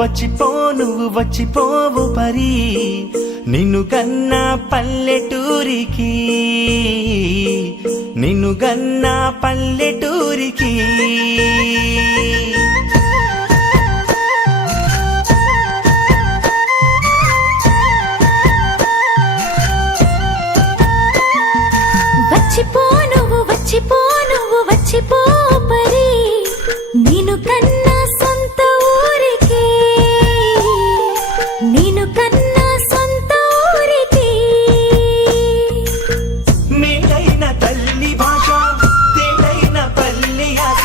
వచ్చిపోవు పరి నిన్ను గన్నా పల్లెటూరికి వచ్చిపో పరి నిన్ను కన్నా సొంత ఊరికి మేలైన తల్లి భాష తేలైన పల్లి ఆశ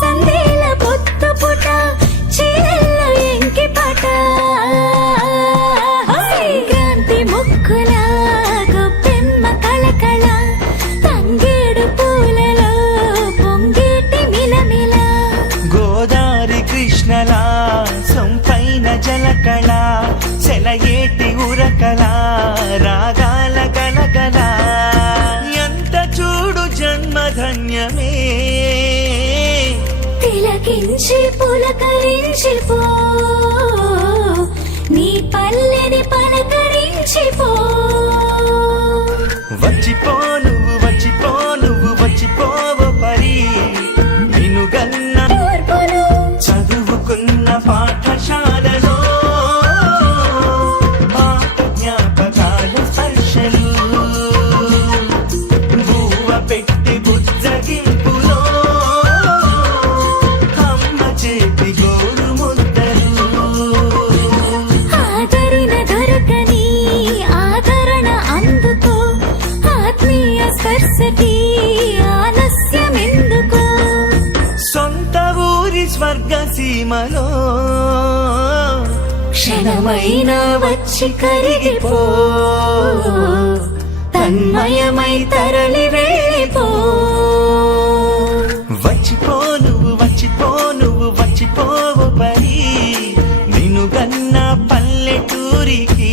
సందేల పొత్తు పుట చీరల్ల ఎంకి పాట క్రాంతి ముక్కుల గొప్పెమ్మ కళకళ తంగేడు పూలలో పొంగేటి మిలమిల గోదారి కృష్ణల సొంపైన జలకళ సెలయేటి ఉరకల రాగాల గలగల ఎంత చూడు జన్మధన్యమే తిలకించి పులకరించిపో నీ పల్లెని పలకరించిపో వచ్చిపోవు పరి నిన్ను గన్నా తూర్పును చదువుకున్న పాఠశాలలో పాత జ్ఞాపకాల స్పర్శలు బువ్వ పెట్టి బుజ్జగింపులో అమ్మ చేతి గోరు ముద్దలు ఆదరణ దొరకని ఆదరణ అందుకో ఆత్మీయ స్పర్శకి ఆలస్యమెందుకో సొంత ఊరి స్వర్గ సీమలో క్షణమైన వచ్చి కరిగిపో తన్మయమై తరలి వెళ్ళిపో వచ్చిపోవు పరి నిన్ను గన్నా పల్లెటూరికి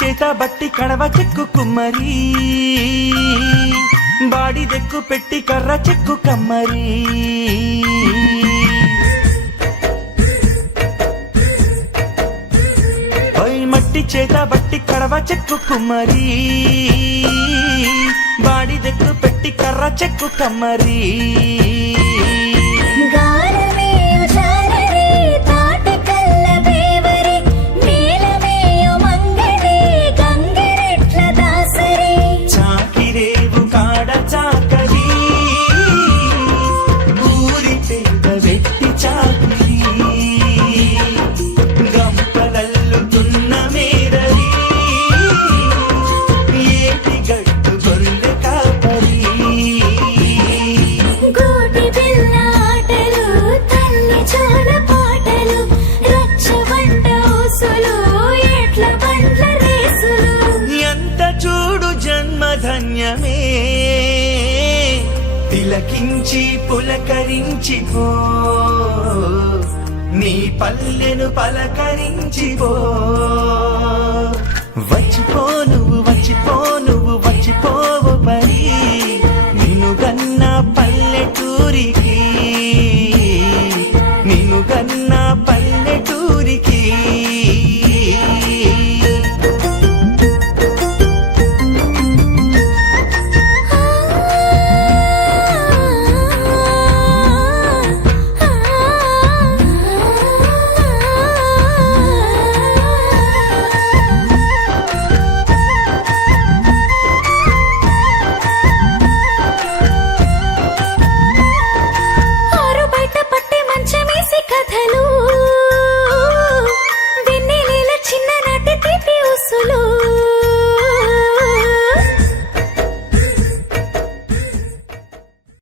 చేత బట్టి కడవ చెక్కు కుమ్మరి బాడి దెక్కు పెట్టి కర్ర చెక్కు కమ్మరి మట్టి చేత బట్టి కడవ చెక్కు కుమ్మరి బాడి దెక్కు పెట్టి కర్ర చెక్కు కమ్మరి ధన్యమే తిలకించి పులకరించిపో నీ పల్లెను పలకరించిపో వచ్చిపోవు పరి నిన్ను గన్న పల్లెటూరికి వెన్నెల చిన్ననాటి తీపి ఉసులు